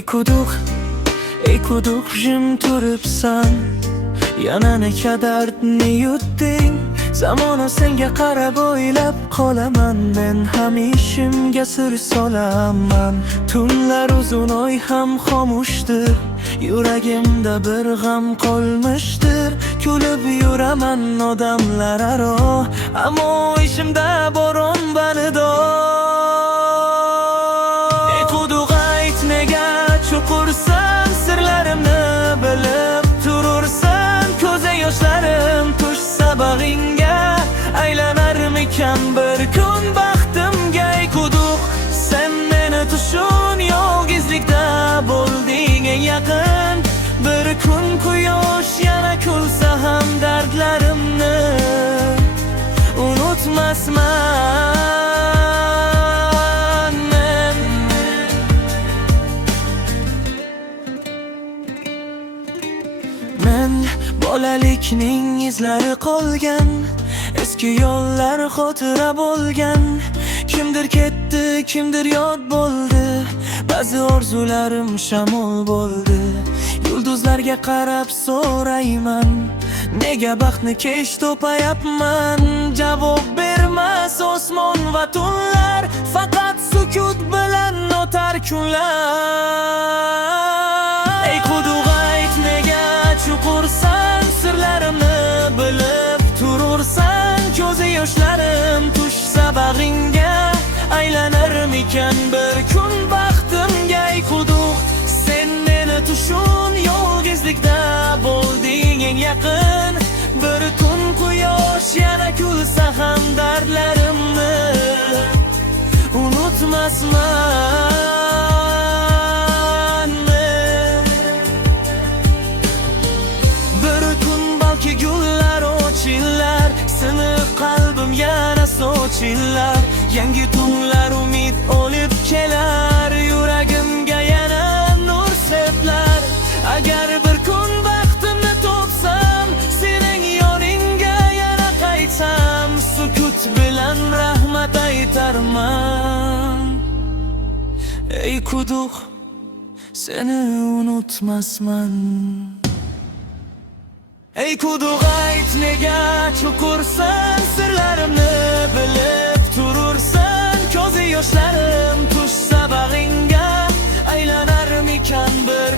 ey quduq jim turibsan, yana neka dardni yutding. Zamona senga qarab o'ylab qolaman, men hamishimga sir solaman. Tunlar uzun, oy ham xomushdir, yuragimda bir g'am qolmishdir. Kulib yuraman odamlar aro, ammo ishimda boron banido. Ey quduq, ayt nega chuqursan, sirlarimni bilib turursan. Ko'za yoshlarim tushsa bag'ingga, aylanarmikan bir kun baxtimga. Ey quduq, sen meni tushun, yolg'izlikda bo'lding eng yaqin. Bir kun quyosh yana kulsa ham dardlarimni unutmasman men. Men bolalikning izlari qolgan, eski yo'llar xotira bo'lgan. Kimdir ketdi, kimdir yod bo'ldi, ba'zi orzularim shamol bo'ldi. Yulduzlarga qarab so'rayman, nega baxtni kech topayapman. Javob bermas osmon va tunlar, faqat sukut bilan o'tar kunlar. Ey quduq, ayt nega chuqursan, sirlarimni bilib turursan. Ko'zi yoshlarim tushsa bag'ingga, aylanarmikan bir kun baxtimga. Ey quduq, sen meni tushun, yolg'izlikda bo'lding eng yaqin. Bir kun quyosh yana kulsa ham dardlarimni unutmasman men. Bir kun balki gullar ochillar, siniq qalbim yana sochillar. Yangi tunlar umid olib kelar, yuragimga yana nur seplar. Agar bir kun baxtimni topsam, sening yoningga yana qaytsam, sukut bilan rahmat aytarman. Ey quduq, seni unutmasman. Ey quduq, ayt nega chuqursan, sirlarimni bilib turursan. Ko'zi yoshlarim tushsa bag'ingga, aylanarmikan bir